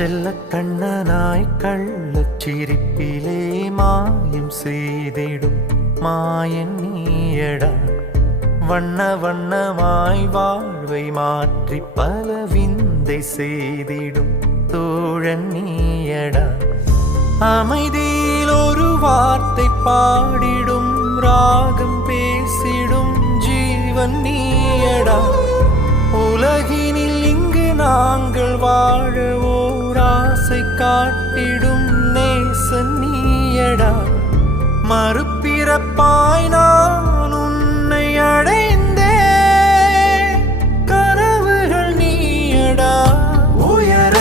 செல்ல கண்ணனாய் கள்ளச் சிரிப்பிலே மாயம் செய்திடும் மாயன் நீயடா. வண்ண வண்ணமாய் வாழ்வை மாற்றி பல விந்தை செய்திடும் தோழன் நீயடா. அமைதியில் ஒரு வார்த்தை பாடிடும் ராகம் பேசிடும் ஜீவன் நீயடா. உலகினில் இங்கு நாங்கள் வாழ ஓர் ஆசை காட்டிடும் நேசன் நீயடா. மறுபிறப்பாய் நான் உன்னை அடைந்தே கனவுகள் நீயடா. உயர